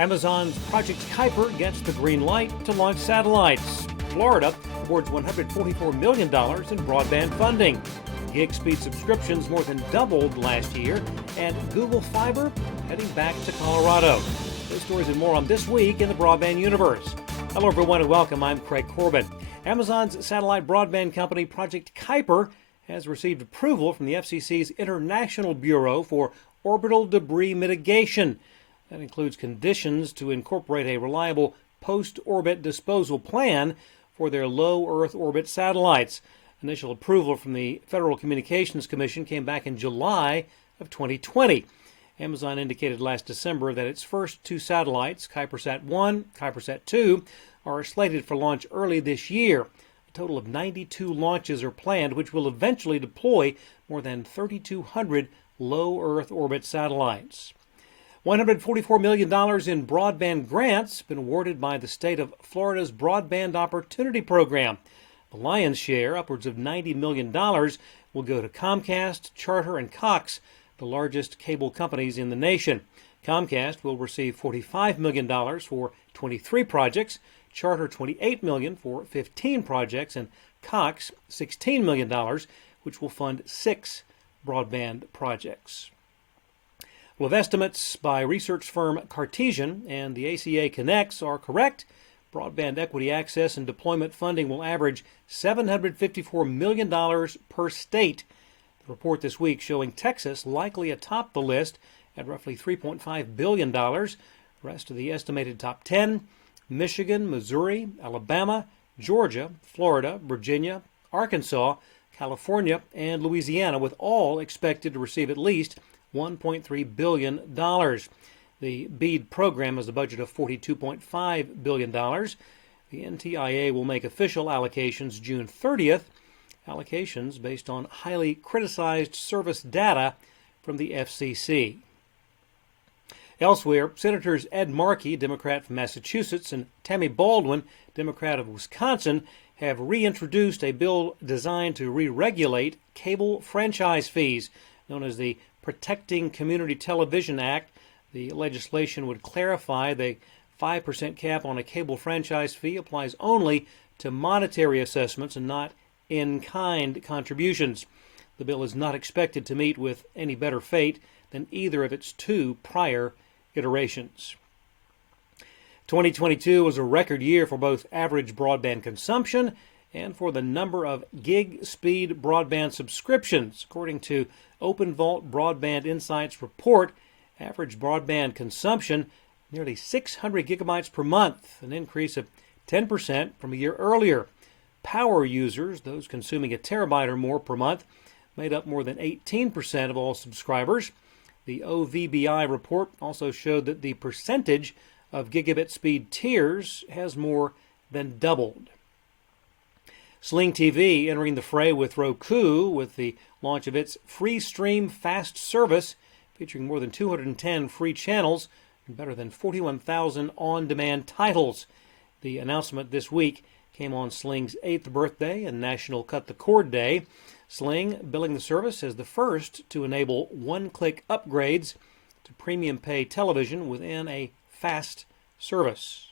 Amazon's Project Kuiper gets the green light to launch satellites. Florida awards $144 million in broadband funding. Gig speed subscriptions more than doubled last year. And Google Fiber heading back to Colorado. Those stories and more on This Week in the Broadband Universe. Hello, everyone, and welcome. I'm Craig Corbin. Amazon's satellite broadband company, Project Kuiper, has received approval from the FCC's International Bureau for Orbital Debris Mitigation. That includes conditions to incorporate a reliable post-orbit disposal plan for their low Earth orbit satellites. Initial approval from the Federal Communications Commission came back in July of 2020. Amazon indicated last December that its first two satellites, Kuipersat 1, Kuipersat 2, are slated for launch early this year. A total of 92 launches are planned, which will eventually deploy more than 3,200 low Earth orbit satellites. $144 million in broadband grants have been awarded by the state of Florida's Broadband Opportunity Program. The lion's share, upwards of $90 million, will go to Comcast, Charter, and Cox, the largest cable companies in the nation. Comcast will receive $45 million for 23 projects, Charter $28 million for 15 projects, and Cox $16 million, which will fund 6 broadband projects. Well, if estimates by research firm Cartesian and the ACA Connects are correct, broadband equity access and deployment funding will average $754 million per state. The report this week showing Texas likely atop the list at roughly $3.5 billion. The rest of the estimated top 10, Michigan, Missouri, Alabama, Georgia, Florida, Virginia, Arkansas, California, and Louisiana, with all expected to receive at least $1.3 billion. The BEAD program has a budget of $42.5 billion. The NTIA will make official allocations June 30th, allocations based on highly criticized service data from the FCC. Elsewhere, Senators Ed Markey, Democrat from Massachusetts, and Tammy Baldwin, Democrat of Wisconsin, have reintroduced a bill designed to re-regulate cable franchise fees, known as the Protecting Community Television Act. The legislation would clarify the 5% cap on a cable franchise fee applies only to monetary assessments and not in-kind contributions. The bill is not expected to meet with any better fate than either of its two prior iterations. 2022 was a record year for both average broadband consumption and for the number of gig-speed broadband subscriptions. According to OpenVault Broadband Insights report, average broadband consumption nearly 600 gigabytes per month, an increase of 10% from a year earlier. Power users, those consuming a terabyte or more per month, made up more than 18% of all subscribers. The OVBI report also showed that the percentage of gigabit speed tiers has more than doubled. Sling TV entering the fray with Roku with the launch of its free stream fast service, featuring more than 210 free channels and better than 41,000 on-demand titles. The announcement this week came on Sling's 8th birthday and National Cut the Cord Day. Sling billing the service as the first to enable one-click upgrades to premium pay television within a fast service.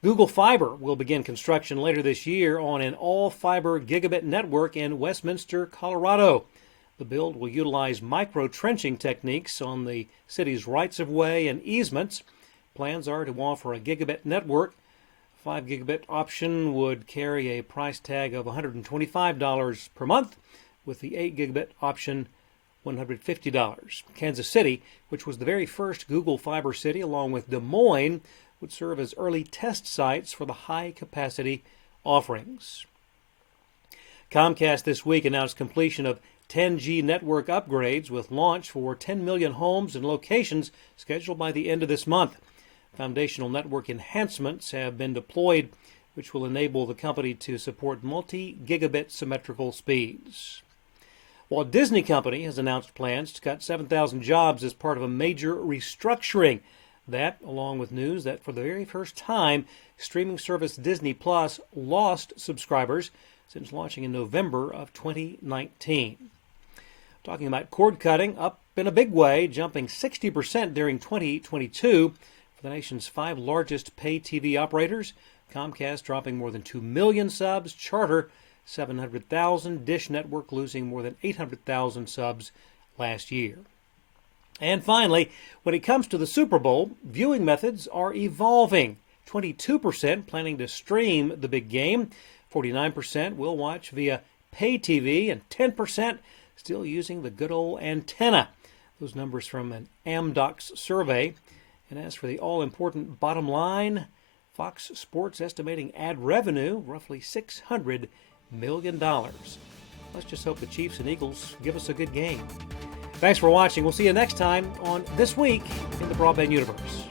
Google Fiber will begin construction later this year on an all-fiber gigabit network in Westminster, Colorado. The build will utilize micro-trenching techniques on the city's rights-of-way and easements. Plans are to offer a gigabit network. A 5 gigabit option would carry a price tag of $125 per month, with the 8 gigabit option $150. Kansas City, which was the very first Google Fiber city, along with Des Moines, would serve as early test sites for the high-capacity offerings. Comcast this week announced completion of 10G network upgrades with launch for 10 million homes and locations scheduled by the end of this month. Foundational network enhancements have been deployed, which will enable the company to support multi-gigabit symmetrical speeds. Walt Disney Company has announced plans to cut 7,000 jobs as part of a major restructuring. That, along with news that for the very first time, streaming service Disney Plus lost subscribers since launching in November of 2019. Talking about cord cutting, up in a big way, jumping 60% during 2022. For the nation's 5 largest pay TV operators, Comcast dropping more than 2 million subs, Charter 700,000, Dish Network losing more than 800,000 subs last year. And finally, when it comes to the Super Bowl, viewing methods are evolving. 22% planning to stream the big game, 49% will watch via pay TV, and 10% still using the good old antenna. Those numbers from an Amdocs survey. And as for the all-important bottom line, Fox Sports estimating ad revenue roughly $600 million. Let's just hope the Chiefs and Eagles give us a good game. Thanks for watching. We'll see you next time on This Week in the Broadband Universe.